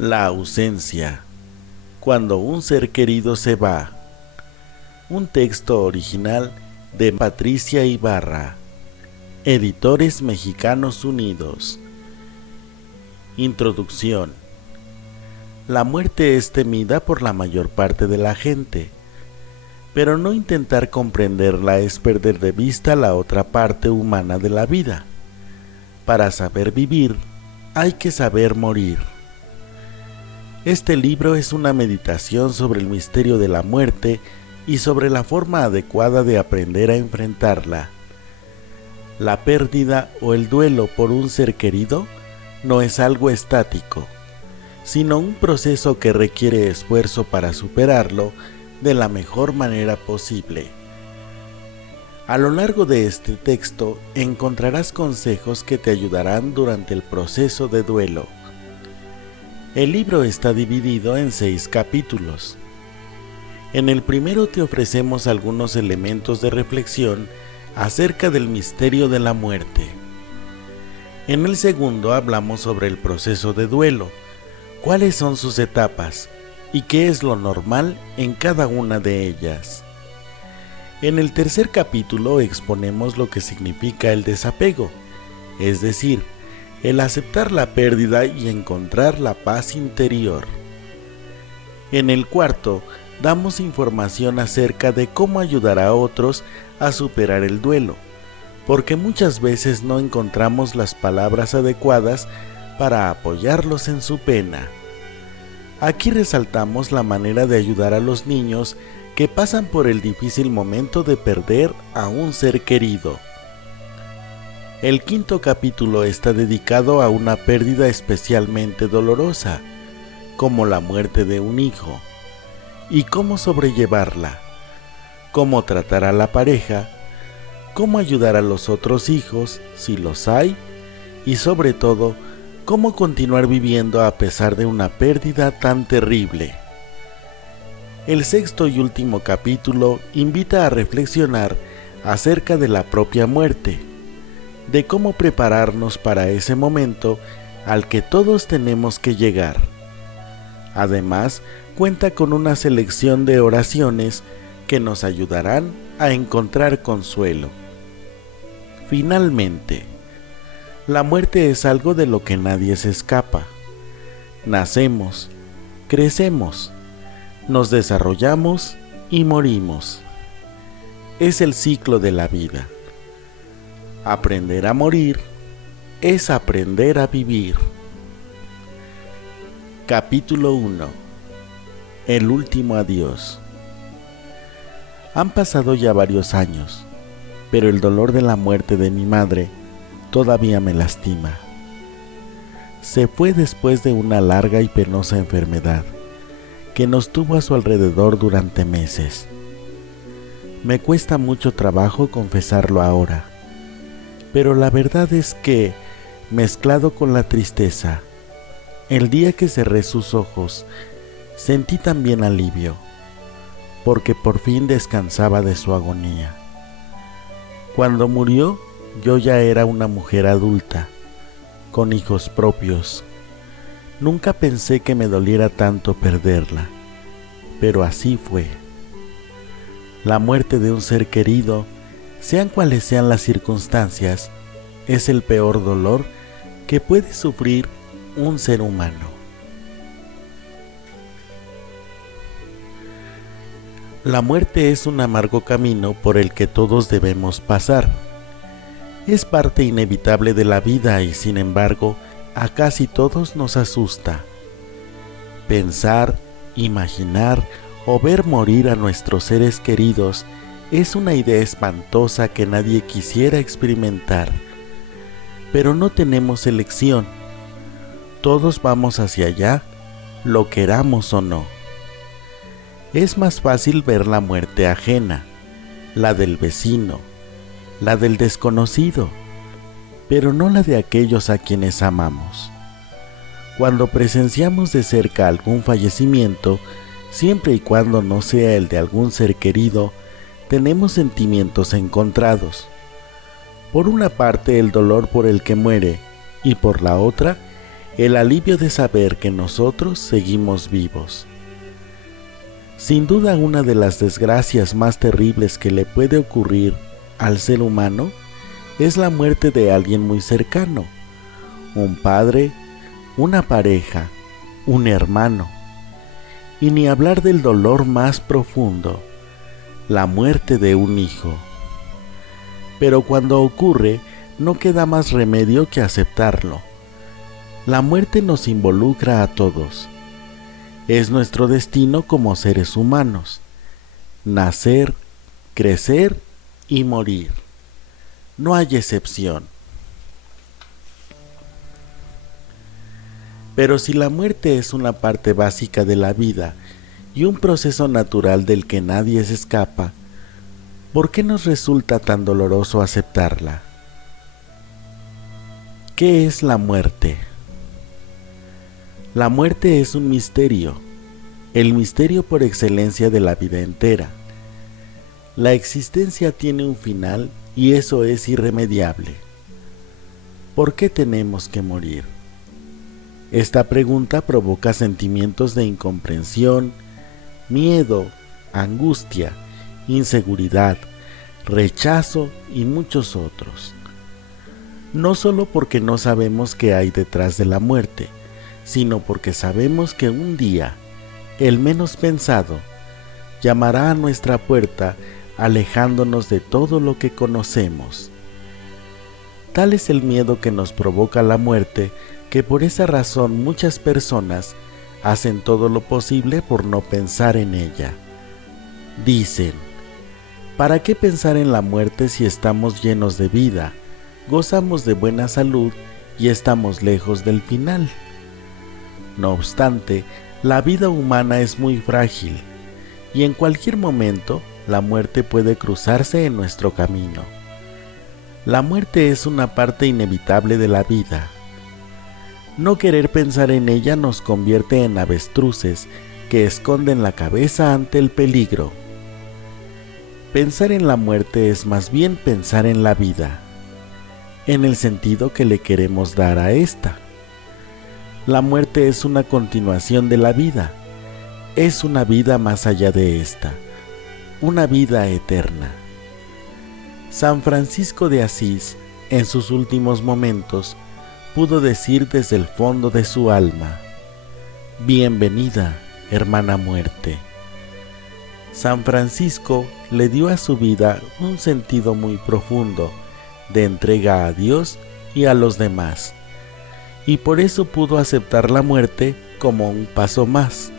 La ausencia, cuando un ser querido se va. Un texto original de Patricia Ibarra, Editores Mexicanos Unidos. Introducción. La muerte es temida por la mayor parte de la gente, pero no intentar comprenderla es perder de vista la otra parte humana de la vida. Para saber vivir, hay que saber morir. Este libro es una meditación sobre el misterio de la muerte y sobre la forma adecuada de aprender a enfrentarla. La pérdida o el duelo por un ser querido no es algo estático, sino un proceso que requiere esfuerzo para superarlo de la mejor manera posible. A lo largo de este texto encontrarás consejos que te ayudarán durante el proceso de duelo. El libro está dividido en 6 capítulos. En el primero te ofrecemos algunos elementos de reflexión acerca del misterio de la muerte. En el segundo hablamos sobre el proceso de duelo, cuáles son sus etapas y qué es lo normal en cada una de ellas. En el tercer capítulo exponemos lo que significa el desapego, es decir, el aceptar la pérdida y encontrar la paz interior. En el cuarto, damos información acerca de cómo ayudar a otros a superar el duelo, porque muchas veces no encontramos las palabras adecuadas para apoyarlos en su pena. Aquí resaltamos la manera de ayudar a los niños que pasan por el difícil momento de perder a un ser querido. El quinto capítulo está dedicado a una pérdida especialmente dolorosa, como la muerte de un hijo, y cómo sobrellevarla, cómo tratar a la pareja, cómo ayudar a los otros hijos, si los hay, y sobre todo, cómo continuar viviendo a pesar de una pérdida tan terrible. El sexto y último capítulo invita a reflexionar acerca de la propia muerte, de cómo prepararnos para ese momento al que todos tenemos que llegar. Además, cuenta con una selección de oraciones que nos ayudarán a encontrar consuelo. Finalmente, la muerte es algo de lo que nadie se escapa. Nacemos, crecemos, nos desarrollamos y morimos. Es el ciclo de la vida. Aprender a morir es aprender a vivir. Capítulo 1. El último adiós. Han pasado ya varios años, pero el dolor de la muerte de mi madre todavía me lastima. Se fue después de una larga y penosa enfermedad que nos tuvo a su alrededor durante meses. Me cuesta mucho trabajo confesarlo ahora, pero la verdad es que, mezclado con la tristeza, el día que cerré sus ojos, sentí también alivio, porque por fin descansaba de su agonía. Cuando murió, yo ya era una mujer adulta, con hijos propios. Nunca pensé que me doliera tanto perderla, pero así fue. La muerte de un ser querido, sean cuales sean las circunstancias, es el peor dolor que puede sufrir un ser humano. La muerte es un amargo camino por el que todos debemos pasar. Es parte inevitable de la vida y, sin embargo, a casi todos nos asusta. Pensar, imaginar o ver morir a nuestros seres queridos es una idea espantosa que nadie quisiera experimentar. Pero no tenemos elección. Todos vamos hacia allá, lo queramos o no. Es más fácil ver la muerte ajena, la del vecino, la del desconocido, pero no la de aquellos a quienes amamos. Cuando presenciamos de cerca algún fallecimiento, siempre y cuando no sea el de algún ser querido, tenemos sentimientos encontrados. Por una parte, el dolor por el que muere, y por la otra, el alivio de saber que nosotros seguimos vivos. Sin duda, una de las desgracias más terribles que le puede ocurrir al ser humano es la muerte de alguien muy cercano, un padre, una pareja, un hermano, y ni hablar del dolor más profundo, la muerte de un hijo. Pero cuando ocurre, no queda más remedio que aceptarlo. La muerte nos involucra a todos. Es nuestro destino como seres humanos: nacer, crecer y morir. No hay excepción. Pero si la muerte es una parte básica de la vida y un proceso natural del que nadie se escapa, ¿por qué nos resulta tan doloroso aceptarla? ¿Qué es la muerte? La muerte es un misterio, el misterio por excelencia de la vida entera. La existencia tiene un final y eso es irremediable. ¿Por qué tenemos que morir? Esta pregunta provoca sentimientos de incomprensión, miedo, angustia, inseguridad, rechazo y muchos otros. No solo porque no sabemos qué hay detrás de la muerte, sino porque sabemos que un día, el menos pensado, llamará a nuestra puerta alejándonos de todo lo que conocemos. Tal es el miedo que nos provoca la muerte que por esa razón muchas personas hacen todo lo posible por no pensar en ella. Dicen: ¿para qué pensar en la muerte si estamos llenos de vida, gozamos de buena salud y estamos lejos del final? No obstante, la vida humana es muy frágil y en cualquier momento la muerte puede cruzarse en nuestro camino. La muerte es una parte inevitable de la vida. No querer pensar en ella nos convierte en avestruces que esconden la cabeza ante el peligro. Pensar en la muerte es más bien pensar en la vida, en el sentido que le queremos dar a esta. La muerte es una continuación de la vida, es una vida más allá de esta, una vida eterna. San Francisco de Asís, en sus últimos momentos, pudo decir desde el fondo de su alma: bienvenida, hermana muerte. San Francisco le dio a su vida un sentido muy profundo de entrega a Dios y a los demás, y por eso pudo aceptar la muerte como un paso más.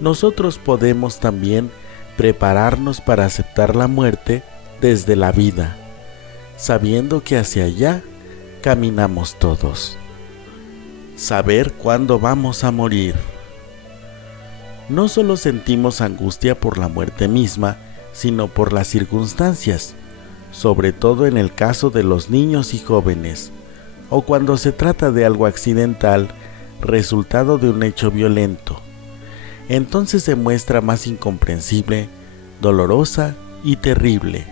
Nosotros podemos también prepararnos para aceptar la muerte desde la vida, sabiendo que hacia allá caminamos todos. Saber cuándo vamos a morir. No solo sentimos angustia por la muerte misma, sino por las circunstancias, sobre todo en el caso de los niños y jóvenes, o cuando se trata de algo accidental, resultado de un hecho violento. Entonces se muestra más incomprensible, dolorosa y terrible.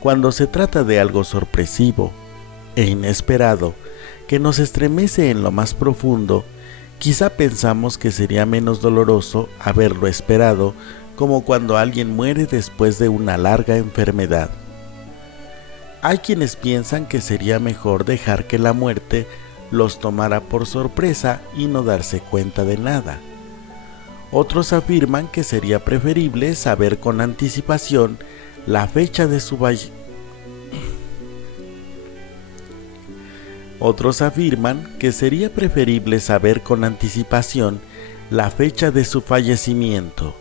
Cuando se trata de algo sorpresivo e inesperado, que nos estremece en lo más profundo, quizá pensamos que sería menos doloroso haberlo esperado, como cuando alguien muere después de una larga enfermedad. Hay quienes piensan que sería mejor dejar que la muerte los tomara por sorpresa y no darse cuenta de nada. Otros afirman que sería preferible saber con anticipación la fecha de su Otros afirman que sería preferible saber con anticipación la fecha de su fallecimiento,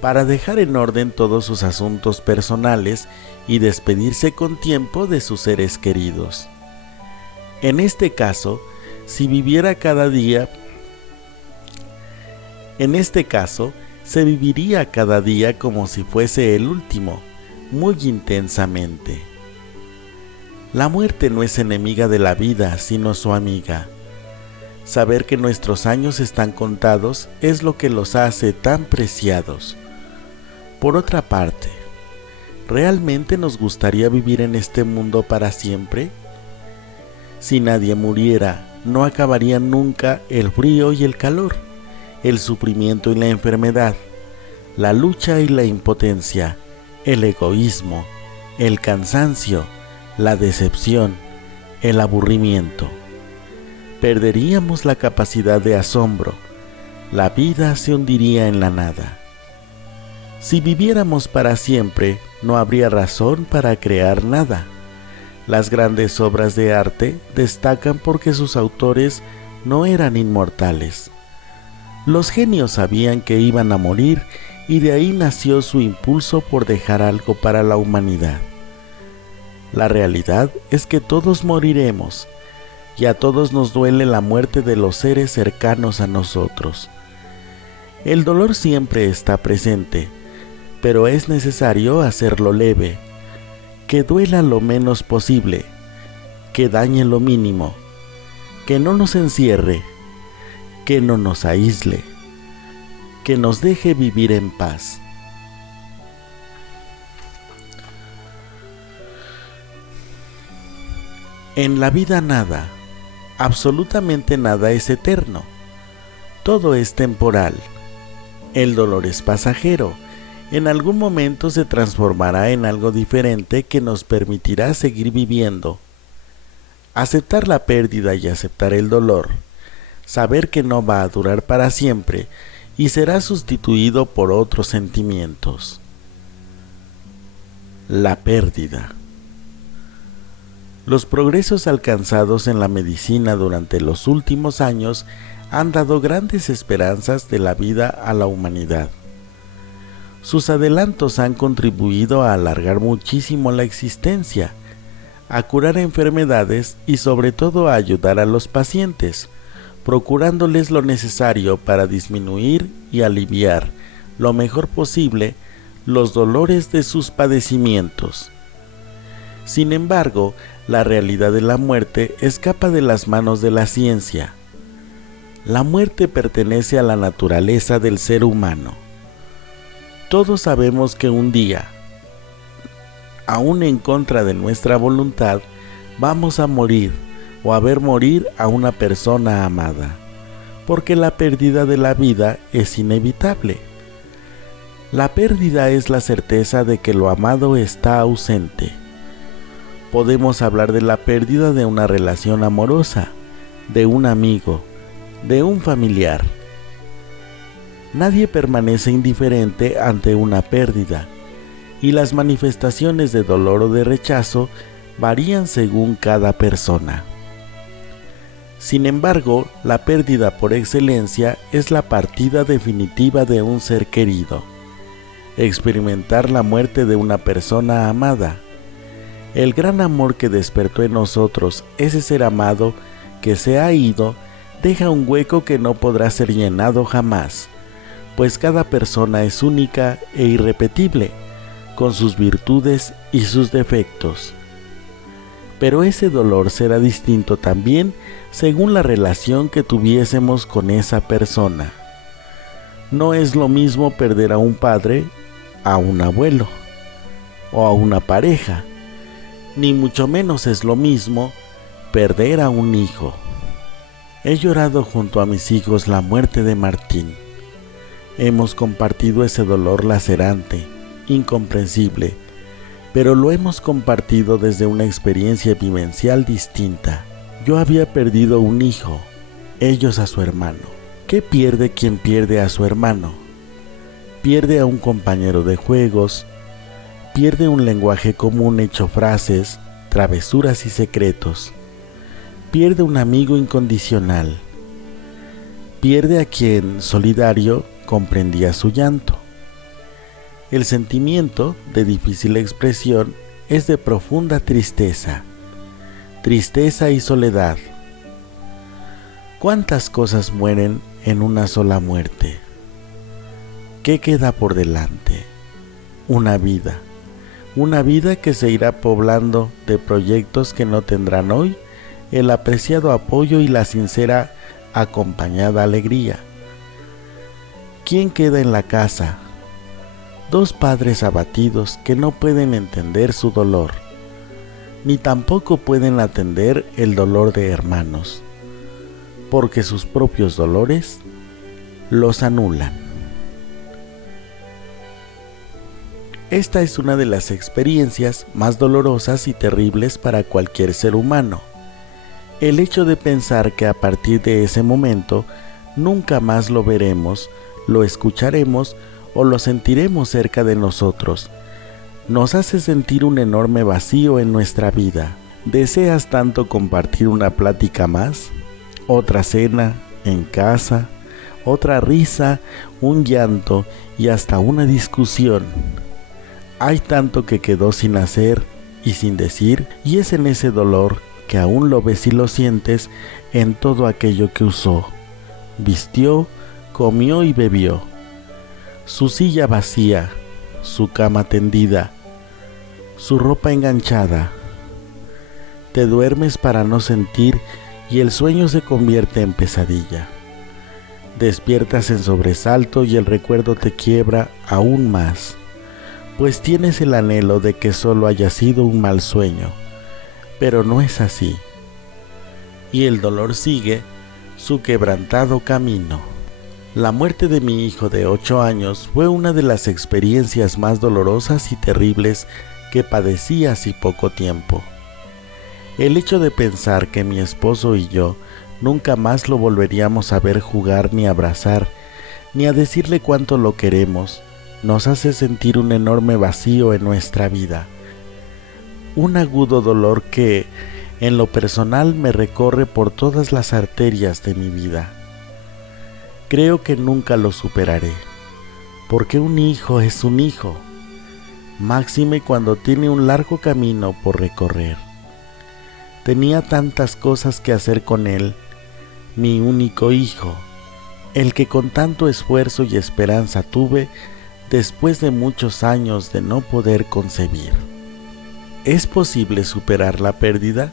para dejar en orden todos sus asuntos personales y despedirse con tiempo de sus seres queridos. En este caso, se viviría cada día como si fuese el último, muy intensamente. La muerte no es enemiga de la vida, sino su amiga. Saber que nuestros años están contados es lo que los hace tan preciados. Por otra parte, ¿realmente nos gustaría vivir en este mundo para siempre? Si nadie muriera no acabarían nunca el frío y el calor, el sufrimiento y la enfermedad, la lucha y la impotencia, el egoísmo, el cansancio, la decepción, el aburrimiento. Perderíamos la capacidad de asombro, la vida se hundiría en la nada. Si viviéramos para siempre, no habría razón para crear nada. Las grandes obras de arte destacan porque sus autores no eran inmortales. Los genios sabían que iban a morir y de ahí nació su impulso por dejar algo para la humanidad. La realidad es que todos moriremos y a todos nos duele la muerte de los seres cercanos a nosotros. El dolor siempre está presente, pero es necesario hacerlo leve, que duela lo menos posible, que dañe lo mínimo, que no nos encierre, que no nos aísle, que nos deje vivir en paz. En la vida nada, absolutamente nada es eterno. Todo es temporal. El dolor es pasajero. En algún momento se transformará en algo diferente que nos permitirá seguir viviendo. Aceptar la pérdida y aceptar el dolor, saber que no va a durar para siempre y será sustituido por otros sentimientos. La pérdida. Los progresos alcanzados en la medicina durante los últimos años han dado grandes esperanzas de la vida a la humanidad. Sus adelantos han contribuido a alargar muchísimo la existencia, a curar enfermedades y sobre todo a ayudar a los pacientes, procurándoles lo necesario para disminuir y aliviar lo mejor posible los dolores de sus padecimientos. Sin embargo, la realidad de la muerte escapa de las manos de la ciencia. La muerte pertenece a la naturaleza del ser humano. Todos sabemos que un día, aún en contra de nuestra voluntad, vamos a morir o a ver morir a una persona amada, porque la pérdida de la vida es inevitable. La pérdida es la certeza de que lo amado está ausente. Podemos hablar de la pérdida de una relación amorosa, de un amigo, de un familiar. Nadie permanece indiferente ante una pérdida, y las manifestaciones de dolor o de rechazo varían según cada persona. Sin embargo, la pérdida por excelencia es la partida definitiva de un ser querido. Experimentar la muerte de una persona amada. El gran amor que despertó en nosotros ese ser amado que se ha ido deja un hueco que no podrá ser llenado jamás, pues cada persona es única e irrepetible, con sus virtudes y sus defectos. Pero ese dolor será distinto también según la relación que tuviésemos con esa persona. No es lo mismo perder a un padre, a un abuelo o a una pareja, ni mucho menos es lo mismo perder a un hijo. He llorado junto a mis hijos la muerte de Martín. Hemos compartido ese dolor lacerante, incomprensible, pero lo hemos compartido desde una experiencia vivencial distinta. Yo había perdido un hijo, ellos a su hermano. ¿Qué pierde quien pierde a su hermano? Pierde a un compañero de juegos, pierde un lenguaje común hecho frases, travesuras y secretos, pierde un amigo incondicional, pierde a quien, solidario, comprendía su llanto. El sentimiento, de difícil expresión, es de profunda tristeza, tristeza y soledad. ¿Cuántas cosas mueren en una sola muerte? ¿Qué queda por delante? Una vida que se irá poblando de proyectos que no tendrán hoy el apreciado apoyo y la sincera acompañada alegría. ¿Quién queda en la casa? Dos padres abatidos que no pueden entender su dolor, ni tampoco pueden atender el dolor de hermanos. porque sus propios dolores los anulan. Esta es una de las experiencias más dolorosas y terribles para cualquier ser humano. El hecho de pensar que a partir de ese momento nunca más lo veremos, lo escucharemos o lo sentiremos cerca de nosotros, nos hace sentir un enorme vacío en nuestra vida. ¿Deseas tanto compartir una plática más? Otra cena en casa, otra risa, un llanto y hasta una discusión. Hay tanto que quedó sin hacer y sin decir, y es en ese dolor que aún lo ves y lo sientes en todo aquello que usó, vistió, comió y bebió. Su silla vacía, su cama tendida, su ropa enganchada. Te duermes para no sentir y el sueño se convierte en pesadilla. Despiertas en sobresalto y el recuerdo te quiebra aún más, pues tienes el anhelo de que solo haya sido un mal sueño, pero no es así. Y el dolor sigue su quebrantado camino. La muerte de mi hijo de 8 años fue una de las experiencias más dolorosas y terribles que padecí hace poco tiempo. El hecho de pensar que mi esposo y yo nunca más lo volveríamos a ver jugar ni abrazar, ni a decirle cuánto lo queremos, nos hace sentir un enorme vacío en nuestra vida. Un agudo dolor que, en lo personal, me recorre por todas las arterias de mi vida. Creo que nunca lo superaré, porque un hijo es un hijo, máxime cuando tiene un largo camino por recorrer. Tenía tantas cosas que hacer con él, mi único hijo, el que con tanto esfuerzo y esperanza tuve después de muchos años de no poder concebir. ¿Es posible superar la pérdida?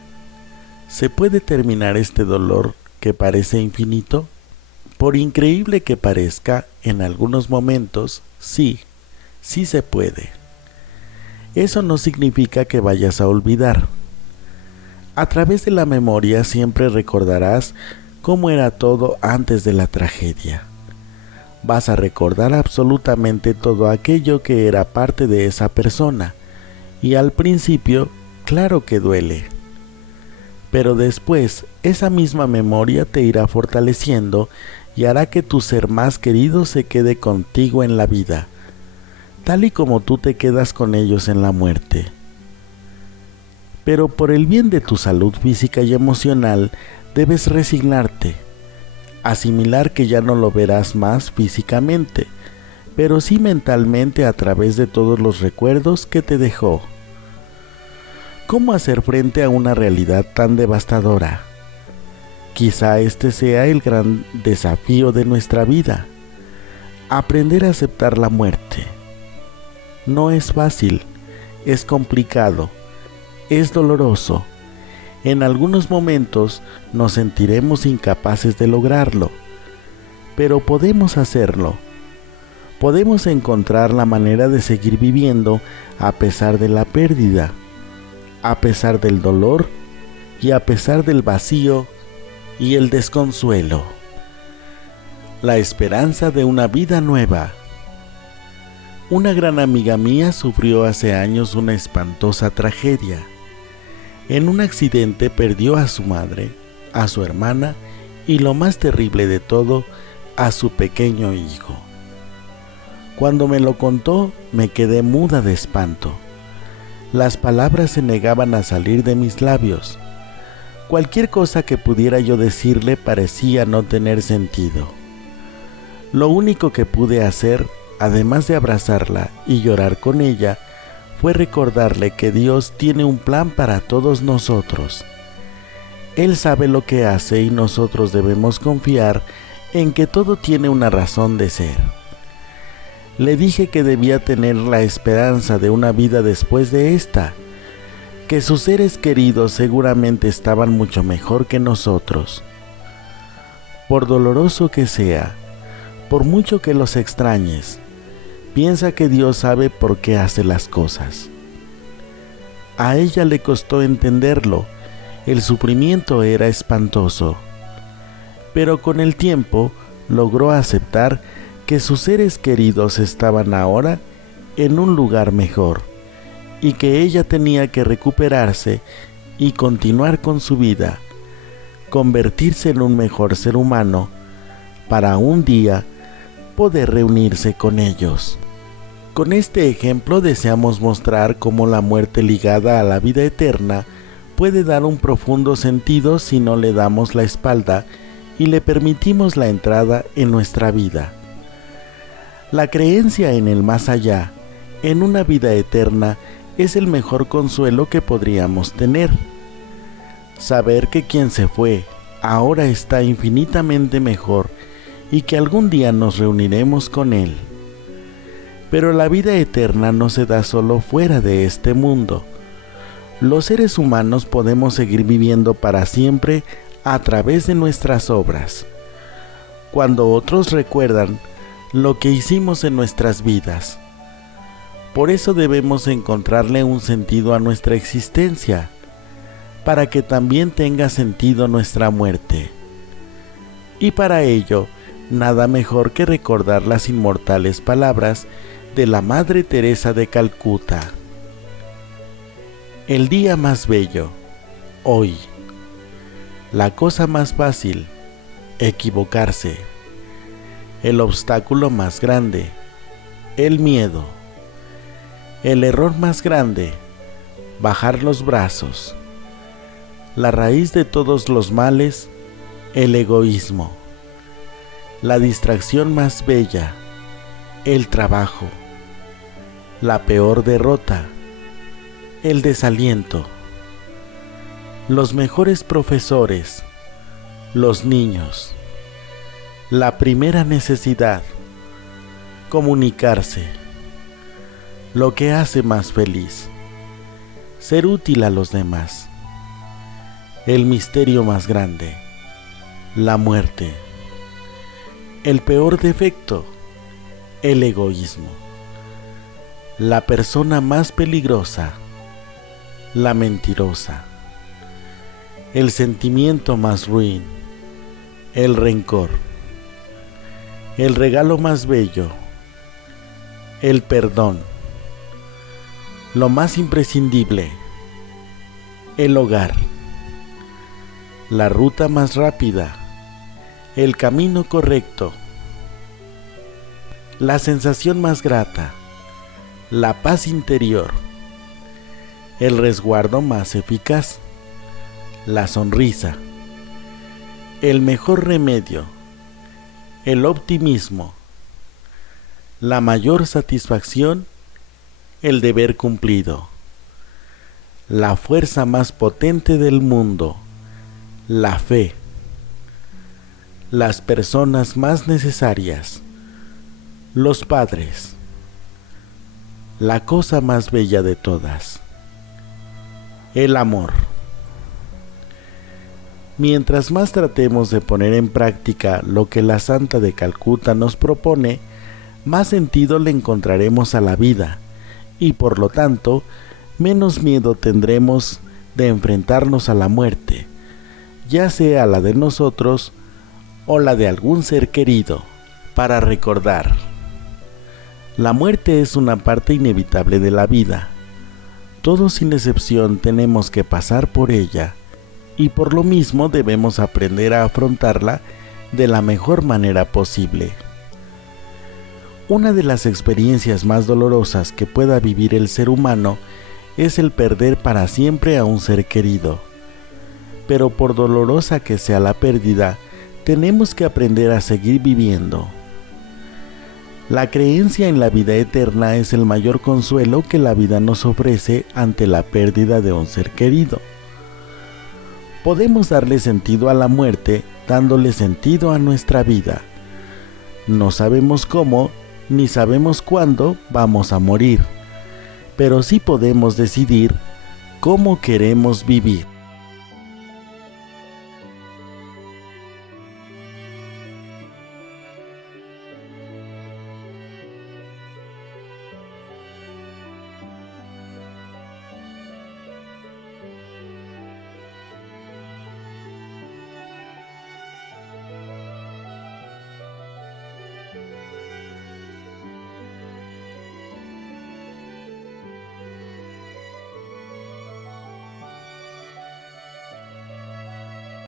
¿Se puede terminar este dolor que parece infinito? Por increíble que parezca, en algunos momentos, sí se puede. Eso no significa que vayas a olvidar. A través de la memoria siempre recordarás cómo era todo antes de la tragedia. Vas a recordar absolutamente todo aquello que era parte de esa persona, y al principio, claro que duele. Pero después, esa misma memoria te irá fortaleciendo y hará que tu ser más querido se quede contigo en la vida, tal y como tú te quedas con ellos en la muerte. Pero por el bien de tu salud física y emocional, debes resignarte, asimilar que ya no lo verás más físicamente, pero sí mentalmente a través de todos los recuerdos que te dejó. ¿Cómo hacer frente a una realidad tan devastadora? Quizá este sea el gran desafío de nuestra vida, aprender a aceptar la muerte. No es fácil, es complicado, es doloroso. En algunos momentos nos sentiremos incapaces de lograrlo, pero podemos hacerlo. Podemos encontrar la manera de seguir viviendo a pesar de la pérdida, a pesar del dolor y a pesar del vacío y el desconsuelo. La esperanza de una vida nueva. Una gran amiga mía sufrió hace años una espantosa tragedia. En un accidente perdió a su madre, a su hermana y, lo más terrible de todo, a su pequeño hijo. Cuando me lo contó, me quedé muda de espanto. Las palabras se negaban a salir de mis labios. Cualquier cosa que pudiera yo decirle parecía no tener sentido. Lo único que pude hacer, además de abrazarla y llorar con ella, fue recordarle que Dios tiene un plan para todos nosotros. Él sabe lo que hace y nosotros debemos confiar en que todo tiene una razón de ser. Le dije que debía tener la esperanza de una vida después de esta, que sus seres queridos seguramente estaban mucho mejor que nosotros. Por doloroso que sea, por mucho que los extrañes, piensa que Dios sabe por qué hace las cosas. A ella le costó entenderlo, el sufrimiento era espantoso. pero con el tiempo logró aceptar que sus seres queridos estaban ahora en un lugar mejor y que ella tenía que recuperarse y continuar con su vida, convertirse en un mejor ser humano para un día poder reunirse con ellos. Con este ejemplo deseamos mostrar cómo la muerte ligada a la vida eterna puede dar un profundo sentido si no le damos la espalda y le permitimos la entrada en nuestra vida. La creencia en el más allá, en una vida eterna, es el mejor consuelo que podríamos tener. Saber que quien se fue ahora está infinitamente mejor y que algún día nos reuniremos con él. Pero la vida eterna no se da solo fuera de este mundo. Los seres humanos podemos seguir viviendo para siempre a través de nuestras obras. Cuando otros recuerdan lo que hicimos en nuestras vidas. Por eso debemos encontrarle un sentido a nuestra existencia, para que también tenga sentido nuestra muerte. Y para ello, nada mejor que recordar las inmortales palabras de la Madre Teresa de Calcuta. El día más bello, hoy. La cosa más fácil, equivocarse. El obstáculo más grande, el miedo. El error más grande, bajar los brazos. La raíz de todos los males, el egoísmo. La distracción más bella, el trabajo. La peor derrota, el desaliento. Los mejores profesores, los niños. La primera necesidad, comunicarse. Lo que hace más feliz, ser útil a los demás. El misterio más grande, la muerte. El peor defecto, el egoísmo. La persona más peligrosa, la mentirosa. El sentimiento más ruin, el rencor. El regalo más bello, el perdón. Lo más imprescindible, el hogar. La ruta más rápida, el camino correcto. La sensación más grata, la paz interior. El resguardo más eficaz, la sonrisa. El mejor remedio, el optimismo. La mayor satisfacción, el deber cumplido. La fuerza más potente del mundo, la fe. Las personas más necesarias, los padres. La cosa más bella de todas, el amor. Mientras más tratemos de poner en práctica lo que la Santa de Calcuta nos propone, más sentido le encontraremos a la vida y por lo tanto, menos miedo tendremos de enfrentarnos a la muerte, ya sea la de nosotros o la de algún ser querido, para recordar. La muerte es una parte inevitable de la vida. Todos sin excepción tenemos que pasar por ella y por lo mismo debemos aprender a afrontarla de la mejor manera posible. Una de las experiencias más dolorosas que pueda vivir el ser humano es el perder para siempre a un ser querido. Pero por dolorosa que sea la pérdida, tenemos que aprender a seguir viviendo. La creencia en la vida eterna es el mayor consuelo que la vida nos ofrece ante la pérdida de un ser querido. Podemos darle sentido a la muerte dándole sentido a nuestra vida. No sabemos cómo ni sabemos cuándo vamos a morir, pero sí podemos decidir cómo queremos vivir.